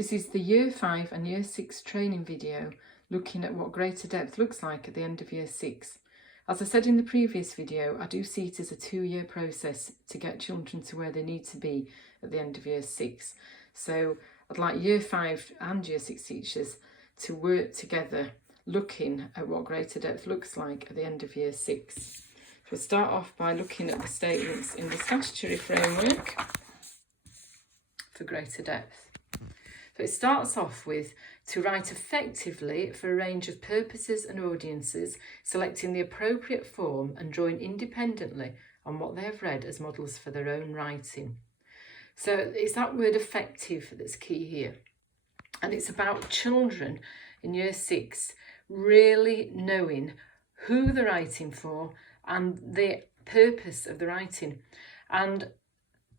This is the Year 5 and Year 6 training video looking at what greater depth looks like at the end of Year 6. As I said in the previous video, I do see it as a 2-year process to get children to where they need to be at the end of Year 6. So I'd like Year 5 and Year 6 teachers to work together looking at what greater depth looks like at the end of Year 6. So we'll start off by looking at the statements in the statutory framework for greater depth. So it starts off with to write effectively for a range of purposes and audiences, selecting the appropriate form and drawing independently on what they have read as models for their own writing. So it's that word effective that's key here. And it's about children in Year 6 really knowing who they're writing for and the purpose of the writing. And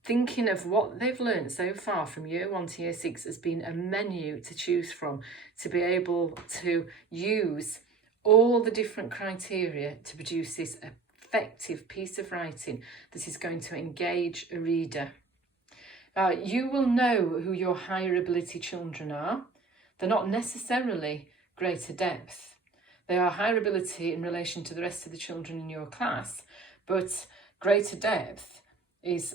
thinking of what they've learned so far from Year 1 to Year 6 as being a menu to choose from, to be able to use all the different criteria to produce this effective piece of writing that is going to engage a reader. You will know who your higher ability children are. They're not necessarily greater depth. They are higher ability in relation to the rest of the children in your class, but greater depth is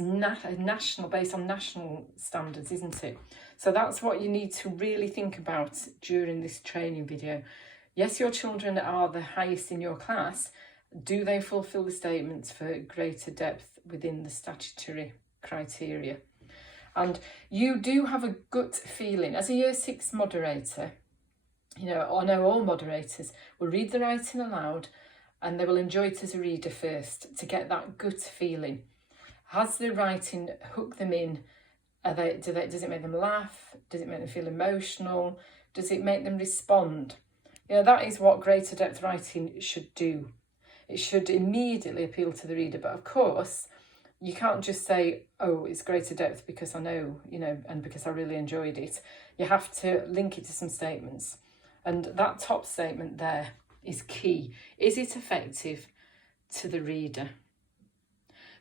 national, based on national standards, isn't it? So that's what you need to really think about during this training video. Yes, your children are the highest in your class. Do they fulfil the statements for greater depth within the statutory criteria? And you do have a gut feeling as a Year 6 moderator. I know all moderators will read the writing aloud and they will enjoy it as a reader first to get that gut feeling. Has the writing hooked them in? Does it make them laugh? Does it make them feel emotional? Does it make them respond? That is what greater depth writing should do. It should immediately appeal to the reader. But of course, you can't just say, oh, it's greater depth because I know, and because I really enjoyed it. You have to link it to some statements. And that top statement there is key. Is it effective to the reader?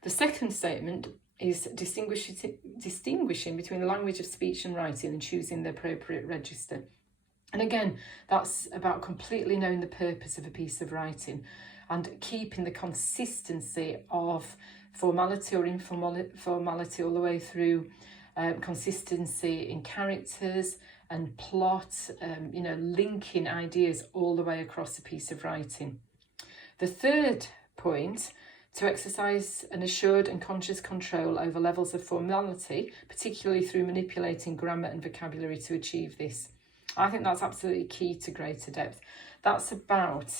The second statement is distinguishing between the language of speech and writing and choosing the appropriate register. And again, that's about completely knowing the purpose of a piece of writing and keeping the consistency of formality or informality all the way through, consistency in characters and plot, linking ideas all the way across a piece of writing. The third point, to exercise an assured and conscious control over levels of formality, particularly through manipulating grammar and vocabulary to achieve this. I think that's absolutely key to greater depth. That's about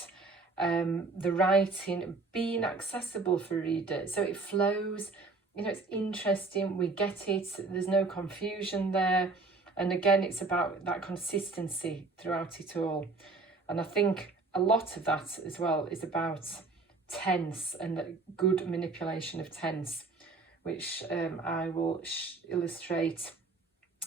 the writing being accessible for a reader, so it flows, it's interesting, we get it, there's no confusion there. And again, it's about that consistency throughout it all. And I think a lot of that as well is about tense and the good manipulation of tense, which I will illustrate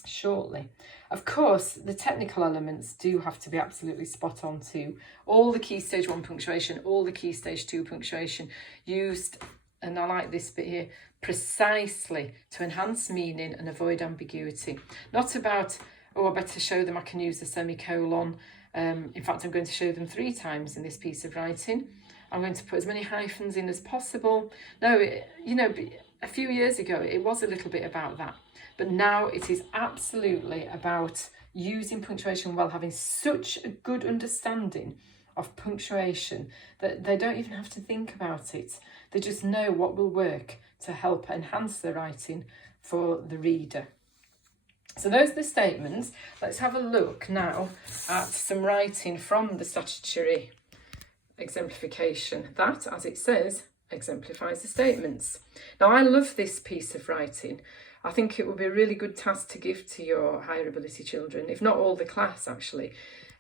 shortly. Of course, the technical elements do have to be absolutely spot on too. All the Key Stage 1 punctuation, all the Key Stage 2 punctuation used, and I like this bit here, precisely to enhance meaning and avoid ambiguity. Not about, I better show them I can use a semicolon. In fact, I'm going to show them 3 times in this piece of writing. I'm going to put as many hyphens in as possible. No, a few years ago, it was a little bit about that. But now it is absolutely about using punctuation well, having such a good understanding of punctuation that they don't even have to think about it. They just know what will work to help enhance the writing for the reader. So those are the statements. Let's have a look now at some writing from the statutory exemplification. That, as it says, exemplifies the statements. Now, I love this piece of writing. I think it would be a really good task to give to your higher ability children, if not all the class actually.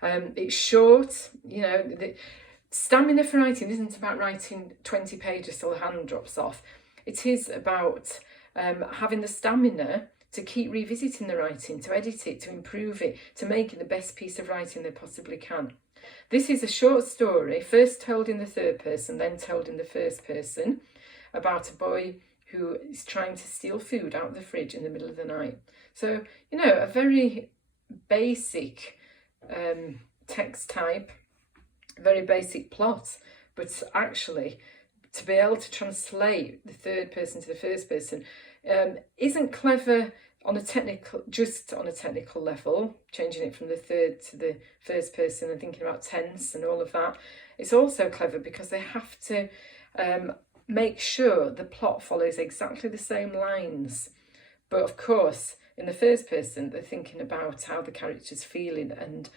It's short, the stamina for writing isn't about writing 20 pages till the hand drops off. It is about having the stamina to keep revisiting the writing, to edit it, to improve it, to make it the best piece of writing they possibly can. This is a short story, first told in the third person, then told in the first person, about a boy who is trying to steal food out of the fridge in the middle of the night. So, you know, a very basic text type, very basic plot, but actually to be able to translate the third person to the first person isn't clever on a technical level, changing it from the third to the first person and thinking about tense and all of that. It's also clever because they have to make sure the plot follows exactly the same lines. But of course, in the first person, they're thinking about how the character's feeling and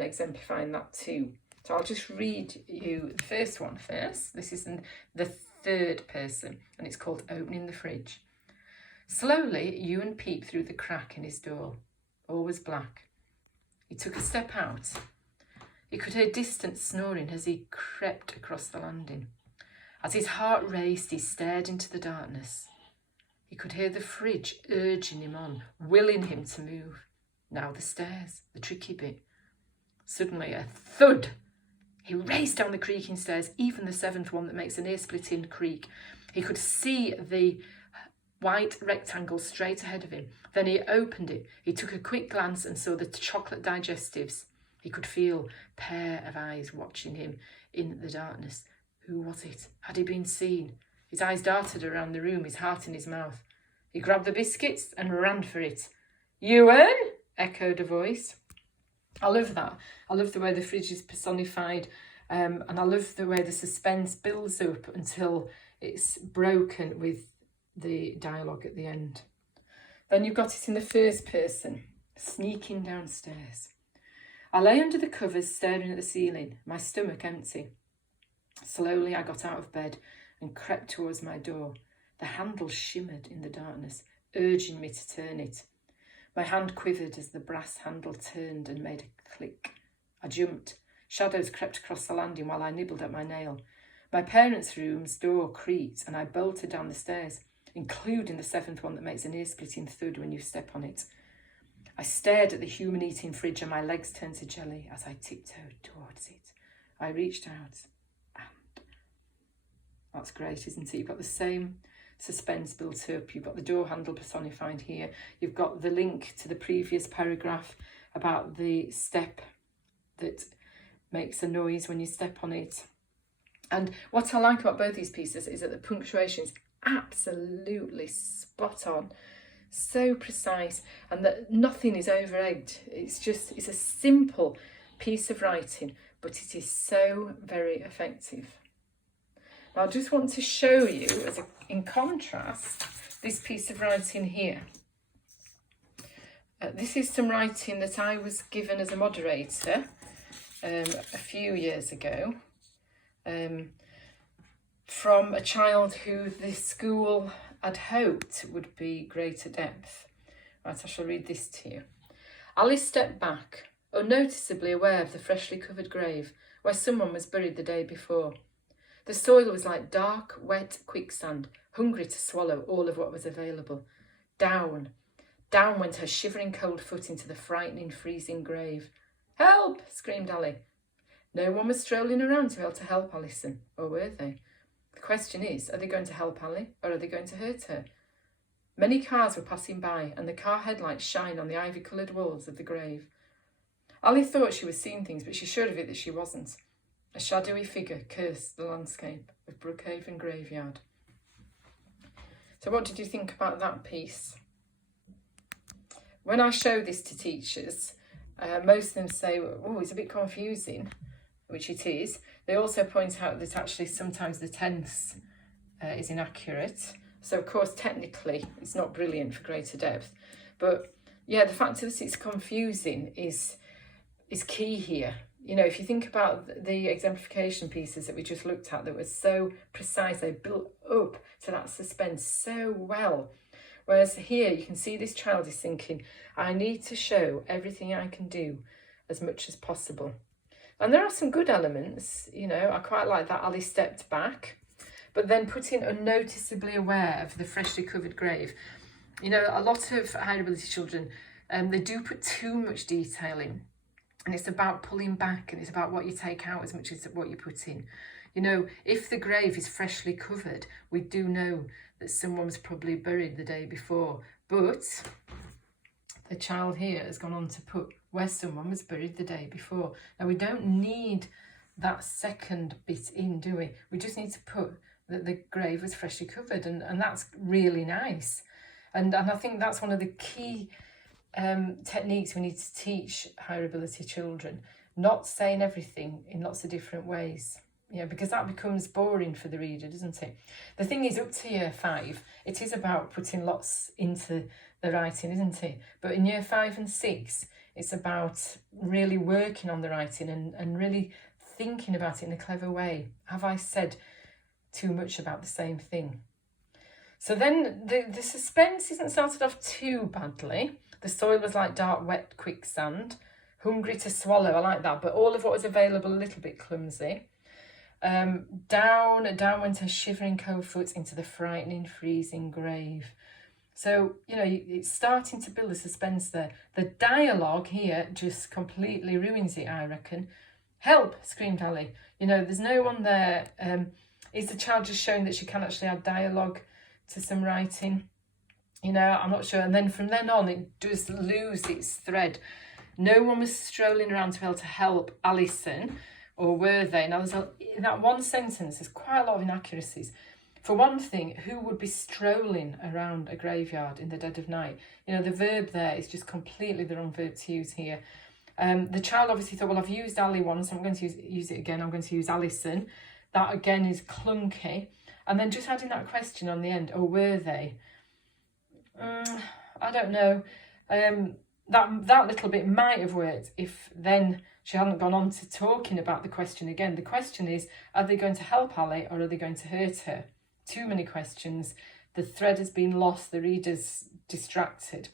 exemplifying that too. So I'll just read you the first one first. This is in the third person, and it's called Opening the Fridge. Slowly, Ewan peeped through the crack in his door. All was black. He took a step out. He could hear distant snoring as he crept across the landing. As his heart raced, he stared into the darkness. He could hear the fridge urging him on, willing him to move. Now the stairs, the tricky bit. Suddenly a thud. He raced down the creaking stairs, even the seventh one that makes an ear-splitting creak. He could see the white rectangle straight ahead of him. Then he opened it. He took a quick glance and saw the chocolate digestives. He could feel a pair of eyes watching him in the darkness. Who was it? Had he been seen? His eyes darted around the room, his heart in his mouth. He grabbed the biscuits and ran for it. Ewan? Echoed a voice. I love that. I love the way the fridge is personified, and I love the way the suspense builds up until it's broken with the dialogue at the end. Then you've got it in the first person, sneaking downstairs. I lay under the covers staring at the ceiling, my stomach empty. Slowly I got out of bed and crept towards my door. The handle shimmered in the darkness, urging me to turn it. My hand quivered as the brass handle turned and made a click. I jumped. Shadows crept across the landing while I nibbled at my nail. My parents' room's door creaked and I bolted down the stairs, including the seventh one that makes an ear-splitting thud when you step on it. I stared at the human-eating fridge and my legs turned to jelly as I tiptoed towards it. I reached out and... That's great, isn't it? You've got the same suspense built up. You've got the door handle personified here. You've got the link to the previous paragraph about the step that makes a noise when you step on it. And what I like about both these pieces is that the punctuation is absolutely spot on, so precise, and that nothing is over-egged. It's a simple piece of writing, but it is so very effective. Now, I just want to show you, in contrast, this piece of writing here. This is some writing that I was given as a moderator a few years ago from a child who the school had hoped would be greater depth. Right, I shall read this to you. Alice stepped back, unnoticeably aware of the freshly covered grave where someone was buried the day before. The soil was like dark, wet quicksand, hungry to swallow all of what was available. Down went her shivering cold foot into the frightening, freezing grave. Help! Screamed Ali. No one was strolling around to be able to help Alison, or were they? The question is, are they going to help Ali, or are they going to hurt her? Many cars were passing by, and the car headlights shined on the ivy-coloured walls of the grave. Ali thought she was seeing things, but she's sure of it that she wasn't. A shadowy figure cursed the landscape of Brookhaven Graveyard. So what did you think about that piece? When I show this to teachers, most of them say, oh, it's a bit confusing, which it is. They also point out that actually sometimes the tense is inaccurate. So, of course, technically, it's not brilliant for greater depth. But, yeah, the fact that it's confusing is key here. You know, if you think about the exemplification pieces that we just looked at that were so precise, they built up to that suspense so well. Whereas here you can see this child is thinking, I need to show everything I can do as much as possible. And there are some good elements, you know, I quite like that Ali stepped back, but then putting unnoticeably aware of the freshly covered grave. You know, a lot of higher ability children, they do put too much detail in. And it's about pulling back, and it's about what you take out as much as what you put in. You know, if the grave is freshly covered, we do know that someone was probably buried the day before. But the child here has gone on to put where someone was buried the day before. Now, we don't need that second bit in, do we? We just need to put that the grave was freshly covered, and that's really nice. And I think that's one of the key techniques we need to teach higher ability children, not saying everything in lots of different ways. Yeah, because that becomes boring for the reader, doesn't it? The thing is, up to year 5, it is about putting lots into the writing, isn't it? But in year 5 and 6, it's about really working on the writing and really thinking about it in a clever way. Have I said too much about the same thing? So then the suspense isn't started off too badly. The soil was like dark, wet quicksand. Hungry to swallow, I like that. But all of what was available, a little bit clumsy. Down went her shivering cold foot into the frightening, freezing grave. So, you know, it's starting to build a suspense there. The dialogue here just completely ruins it, I reckon. Help, screamed Ali. You know, there's no one there. Is the child just showing that she can actually add dialogue to some writing? You know, I'm not sure. And then from then on, it does lose its thread. No one was strolling around to be able to help Alison, or were they? Now, in that one sentence, there's quite a lot of inaccuracies. For one thing, who would be strolling around a graveyard in the dead of night? You know, the verb there is just completely the wrong verb to use here. The child obviously thought, well, I've used Ali once, I'm going to use it again, I'm going to use Alison. That again is clunky. And then just adding that question on the end, or were they? I don't know. That little bit might have worked if then she hadn't gone on to talking about the question again. The question is, are they going to help Ali or are they going to hurt her? Too many questions. The thread has been lost. The reader's distracted.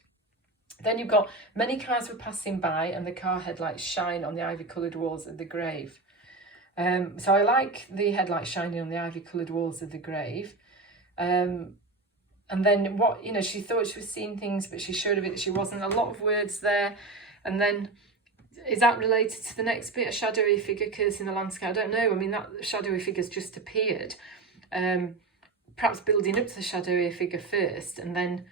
Then you've got many cars were passing by and the car headlights shine on the ivy-coloured walls of the grave. So I like the headlights shining on the ivy-coloured walls of the grave. And then what, you know, she thought she was seeing things, but she showed a bit that she wasn't. A lot of words there. And then, is that related to the next bit? A shadowy figure cursing the landscape? I don't know. I mean, that shadowy figure's just appeared. Perhaps building up to the shadowy figure first, and then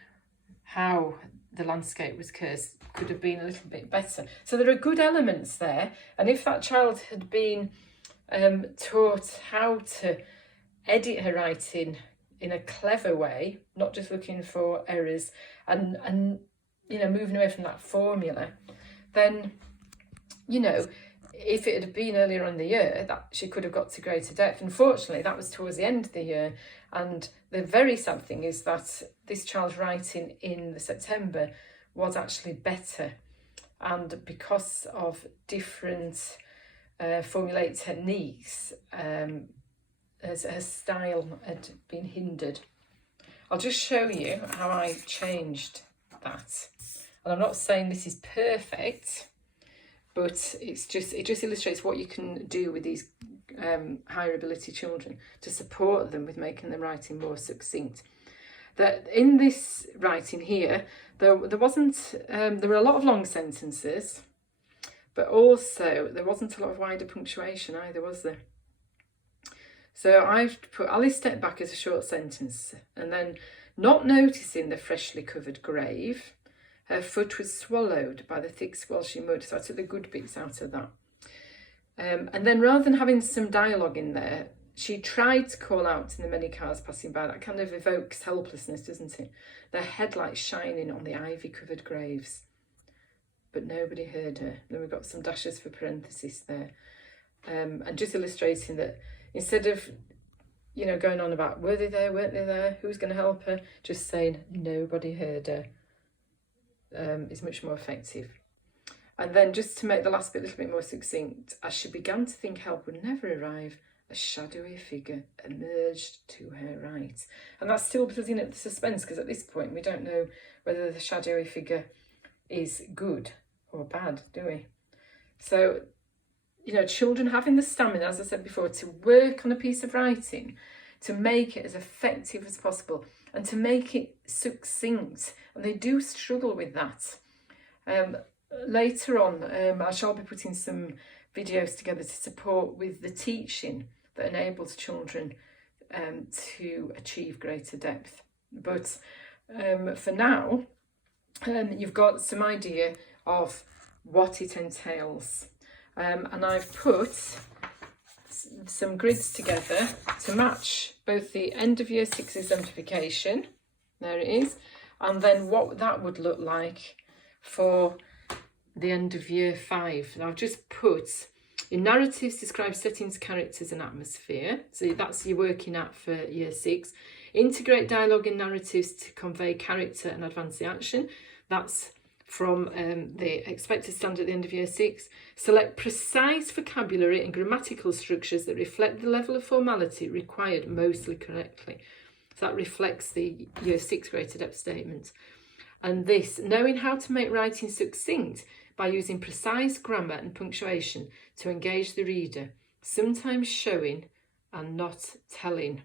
how the landscape was cursed could have been a little bit better. So there are good elements there. And if that child had been taught how to edit her writing in a clever way, not just looking for errors and you know, moving away from that formula, then, you know, if it had been earlier in the year, that she could have got to greater depth. Unfortunately, that was towards the end of the year. And the very sad thing is that this child's writing in the September was actually better. And because of different formulaic techniques, her style had been hindered. I'll just show you how I changed that. And I'm not saying this is perfect, but it just illustrates what you can do with these higher ability children to support them with making the writing more succinct. That in this writing here, there were a lot of long sentences, but also there wasn't a lot of wider punctuation either, was there? So I've put Ali stepped back as a short sentence, and then not noticing the freshly covered grave, her foot was swallowed by the thick squelchy mud. So I took the good bits out of that. And then rather than having some dialogue in there, she tried to call out to the many cars passing by. That kind of evokes helplessness, doesn't it? Their headlights shining on the ivy-covered graves. But nobody heard her. Then we've got some dashes for parentheses there. And just illustrating that instead of, you know, going on about were they there, weren't they there, who's going to help her, just saying nobody heard her is much more effective. And then just to make the last bit a little bit more succinct, as she began to think help would never arrive, a shadowy figure emerged to her right. And that's still building up the suspense, because at this point we don't know whether the shadowy figure is good or bad, do we? So, you know, children having the stamina, as I said before, to work on a piece of writing, to make it as effective as possible and to make it succinct. And they do struggle with that. Later on, I shall be putting some videos together to support with the teaching that enables children to achieve greater depth. But for now, you've got some idea of what it entails. And I've put some grids together to match both the end of year 6 exemplification, there it is, and then what that would look like for the end of year 5. And I've just put in narratives describe settings, characters and atmosphere. So that's you're working at for year 6. Integrate dialogue in narratives to convey character and advance the action. That's from the expected standard at the end of year 6. Select precise vocabulary and grammatical structures that reflect the level of formality required mostly correctly. So that reflects the year 6 greater depth statement. And this, knowing how to make writing succinct by using precise grammar and punctuation to engage the reader, sometimes showing and not telling.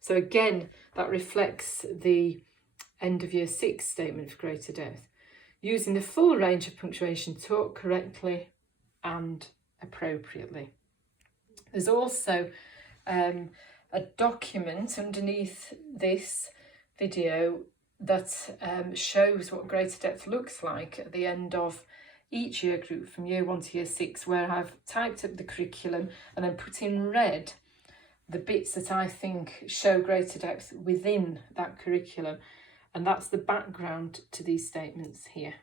So again, that reflects the end of year 6 statement for greater depth. Using the full range of punctuation, talk correctly and appropriately. There's also a document underneath this video that shows what greater depth looks like at the end of each year group from year 1 to year 6, where I've typed up the curriculum and then put in red the bits that I think show greater depth within that curriculum. And that's the background to these statements here.